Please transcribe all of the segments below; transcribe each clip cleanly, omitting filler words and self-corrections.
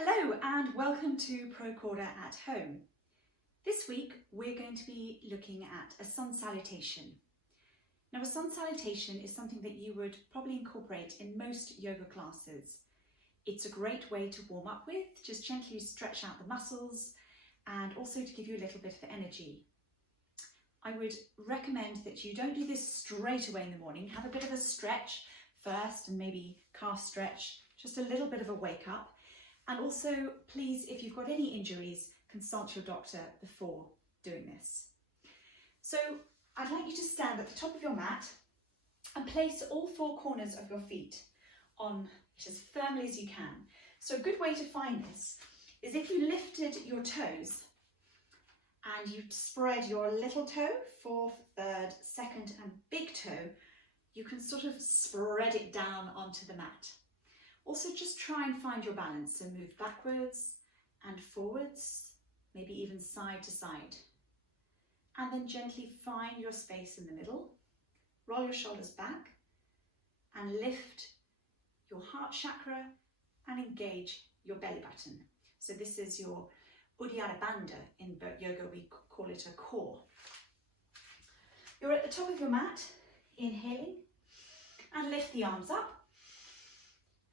Hello and welcome to Pro Corda at Home. This week we're going to be looking at a sun salutation. Now a sun salutation is something that you would probably incorporate in most yoga classes. It's a great way to warm up with, just gently stretch out the muscles and also to give you a little bit of energy. I would recommend that you don't do this straight away in the morning. Have a bit of a stretch first and maybe calf stretch, just a little bit of a wake up. And also, please, if you've got any injuries, consult your doctor before doing this. So I'd like you to stand at the top of your mat and place all four corners of your feet on it as firmly as you can. So a good way to find this is if you lifted your toes and you spread your little toe, fourth, third, second and big toe, you can sort of spread it down onto the mat. Also just try and find your balance, so move backwards and forwards, maybe even side to side. And then gently find your space in the middle, roll your shoulders back and lift your heart chakra and engage your belly button. So this is your Uddiyana Bandha. In yoga we call it a core. You're at the top of your mat, inhaling and lift the arms up.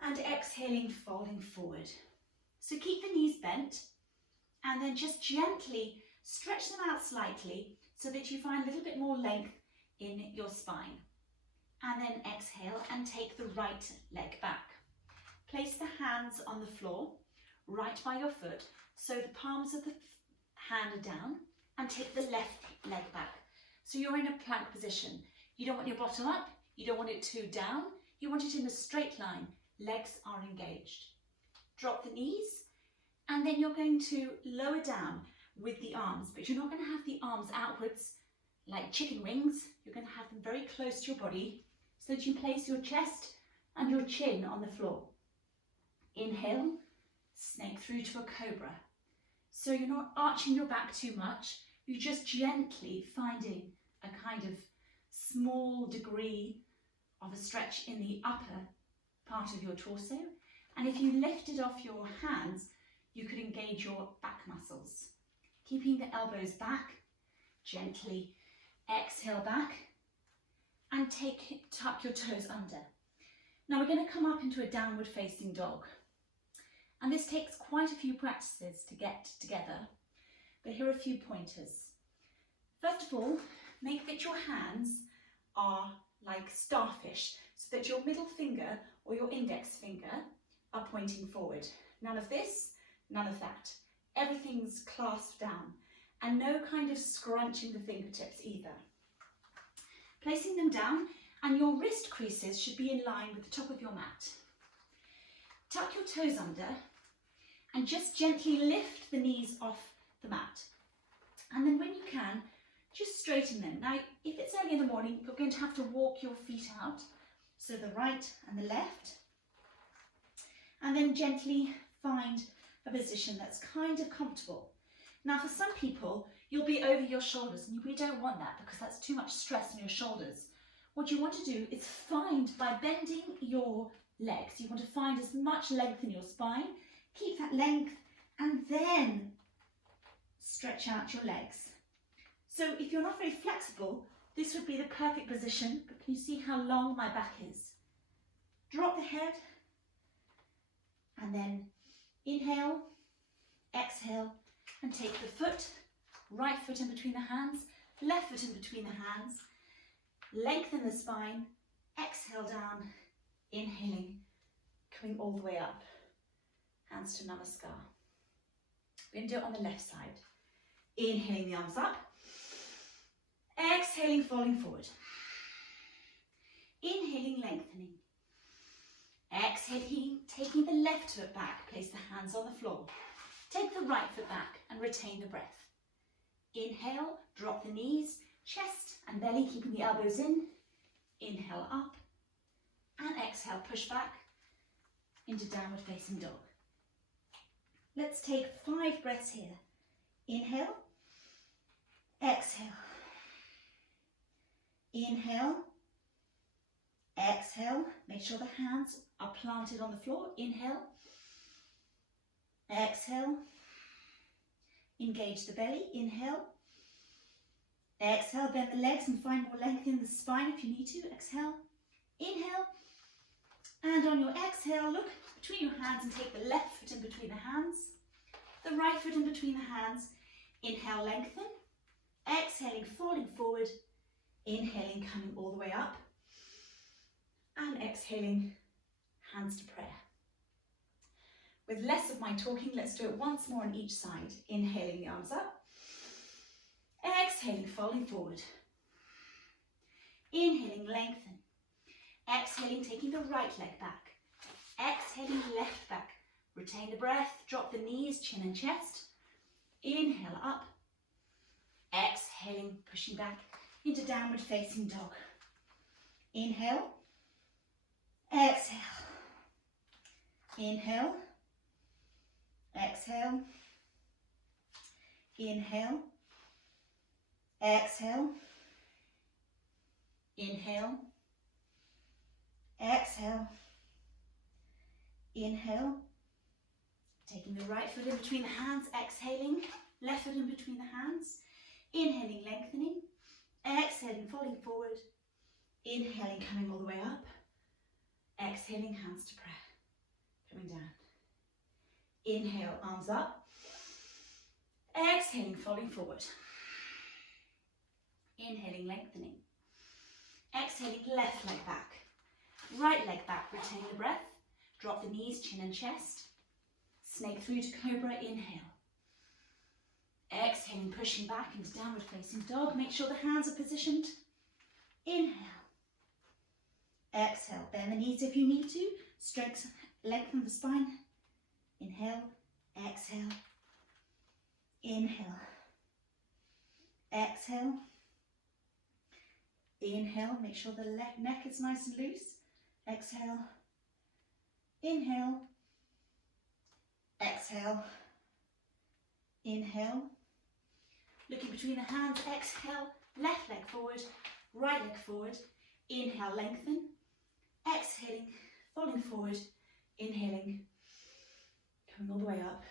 And exhaling, folding forward. So keep the knees bent and then just gently stretch them out slightly so that you find a little bit more length in your spine. And then exhale and take the right leg back. Place the hands on the floor, right by your foot, so the palms of the hand are down, and take the left leg back. So you're in a plank position. You don't want your bottom up, you don't want it too down, you want it in a straight line. Legs are engaged. Drop the knees and then you're going to lower down with the arms, but you're not going to have the arms outwards like chicken wings. You're going to have them very close to your body so that you place your chest and your chin on the floor. Inhale, snake through to a cobra. So you're not arching your back too much, you're just gently finding a kind of small degree of a stretch in the upper part of your torso, and if you lifted off your hands you could engage your back muscles, keeping the elbows back. Gently exhale back and tuck your toes under. Now we're going to come up into a downward facing dog, and this takes quite a few practices to get together, but here are a few pointers. First of all, make that your hands are like starfish, so that your middle finger or your index finger are pointing forward. None of this, none of that. Everything's clasped down, and no kind of scrunching the fingertips either. Placing them down, and your wrist creases should be in line with the top of your mat. Tuck your toes under and just gently lift the knees off the mat. And then when you can, just straighten them. Now, if it's early in the morning, you're going to have to walk your feet out, so the right and the left, and then gently find a position that's kind of comfortable. Now, for some people, you'll be over your shoulders, and we don't want that because that's too much stress on your shoulders. What you want to do is find, by bending your legs, you want to find as much length in your spine, keep that length, and then stretch out your legs. So if you're not very flexible, this would be the perfect position, but can you see how long my back is? Drop the head, and then inhale, exhale, and take the foot, right foot in between the hands, left foot in between the hands, lengthen the spine, exhale down, inhaling, coming all the way up, hands to Namaskar. We're going to do it on the left side. Inhaling the arms up, exhaling, falling forward. Inhaling, lengthening. Exhaling, taking the left foot back, place the hands on the floor. Take the right foot back and retain the breath. Inhale, drop the knees, chest and belly, keeping the elbows in. Inhale up and exhale, push back into downward facing dog. Let's take 5 breaths here. Inhale, exhale. Inhale, exhale, make sure the hands are planted on the floor. Inhale, Exhale. Engage the belly. Inhale. Exhale, bend the legs and find more length in the spine if you need to. Exhale. Inhale. And on your exhale, look between your hands and take the left foot in between the hands. The right foot in between the hands. Inhale, lengthen. Exhaling, falling forward. Inhaling, coming all the way up. And exhaling, hands to prayer. With less of my talking, let's do it once more on each side. Inhaling the arms up. Exhaling, falling forward. Inhaling, lengthen. Exhaling, taking the right leg back. Exhaling, left back. Retain the breath, drop the knees, chin and chest. Inhale, up. Exhaling, pushing back into downward facing dog. Inhale. Exhale. Inhale. Exhale. Inhale. Exhale. Inhale. Exhale. Inhale. Taking the right foot in between the hands, exhaling. Left foot in between the hands. Inhaling, lengthening. Exhaling, falling forward. Inhaling, coming all the way up. Exhaling, hands to prayer. Coming down. Inhale, arms up. Exhaling, falling forward. Inhaling, lengthening. Exhaling, left leg back. Right leg back, retain the breath. Drop the knees, chin and chest. Snake through to cobra, inhale. Exhaling, pushing back into downward facing dog. Make sure the hands are positioned. Inhale. Exhale, bend the knees if you need to. Strengthen, lengthen the spine. Inhale, exhale. Inhale. Exhale. Inhale, make sure the neck is nice and loose. Exhale. Inhale. Exhale. Inhale. Looking between the hands, exhale. Left leg forward, right leg forward. Inhale, lengthen. Exhaling, falling forward. Inhaling, coming all the way up.